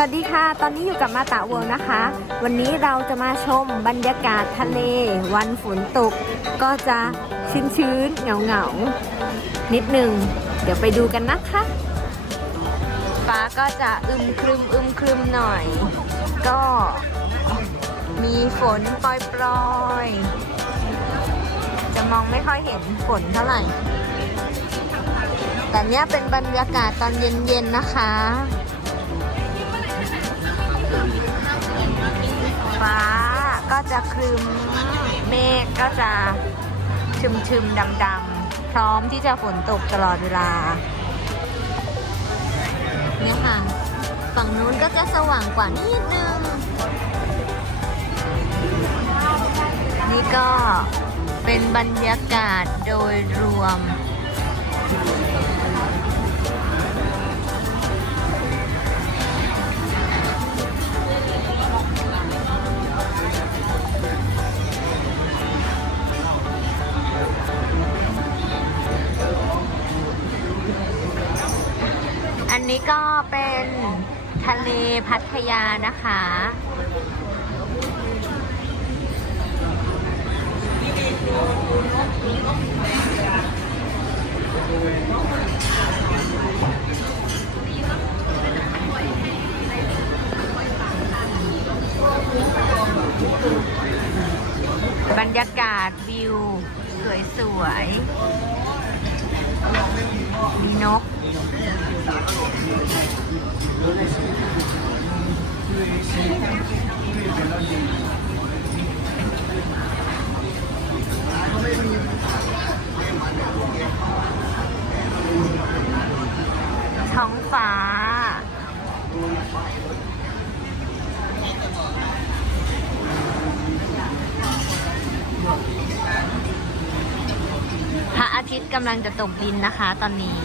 สวัสดีค่ะ ตอนนี้อยู่กับมาตาเวิลนะคะ วันนี้เราจะมาชมบรรยากาศทะเล วันฝนตก ก็จะชื้นๆเหงาๆนิดหนึ่ง เดี๋ยวไปดูกันนะคะ ฟ้าก็จะอึมครึมอึมครึมหน่อย ก็มีฝนปล่อยๆจะมองไม่ค่อยเห็นฝนเท่าไหร่ แต่เนี้ยเป็นบรรยากาศตอนเย็นๆนะคะ ฟ้าก็จะครึมเมฆก็จะชึมชึมดำดำๆพร้อมที่จะฝนตกตลอดเวลาเนี่ยค่ะ ฝั่งนู้นก็จะสว่างกว่านิดนึง นี่ก็เป็นบรรยากาศโดยรวม นนี้ก็เป็นทะเลพัทยานะคะ บรรยากาศวิว สวยๆ มีนก ท้องฟ้า พระอาทิ ตย์กำลังจะตกดินนะคะตอนนี้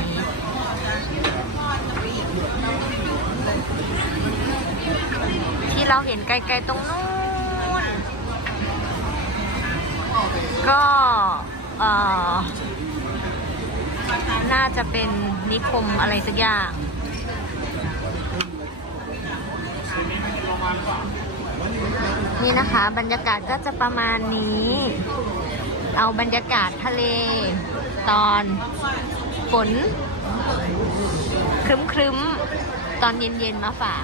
ที่เราเห็นไกลๆตรงนู้นก็น่าจะเป็นนิคมอะไรสักอย่างนี่นะคะ บรรยากาศก็จะประมาณนี้ เอาบรรยากาศทะเล ตอนฝนครึ้มครึ้มตอนเย็นๆมาฝาก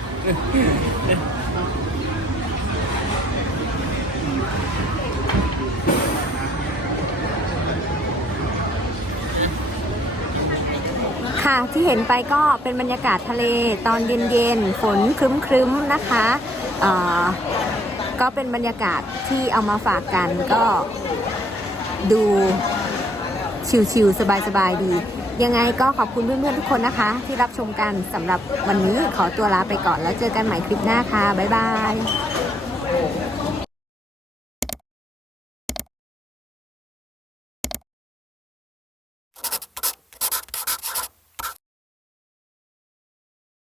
ค่ะที่เห็นไปก็เป็นบรรยากาศทะเลตอนเย็นๆฝนครึ้มๆนะคะเออก็เป็นบรรยากาศที่เอามาฝากกันก็ดู ชิลๆสบายๆดี ยังไงก็ขอบคุณเพื่อนๆทุกคนนะคะ ที่รับชมกันสำหรับวันนี้ขอตัวลาไปก่อนแล้วเจอกันใหม่คลิปหน้าค่ะ บ๊ายบาย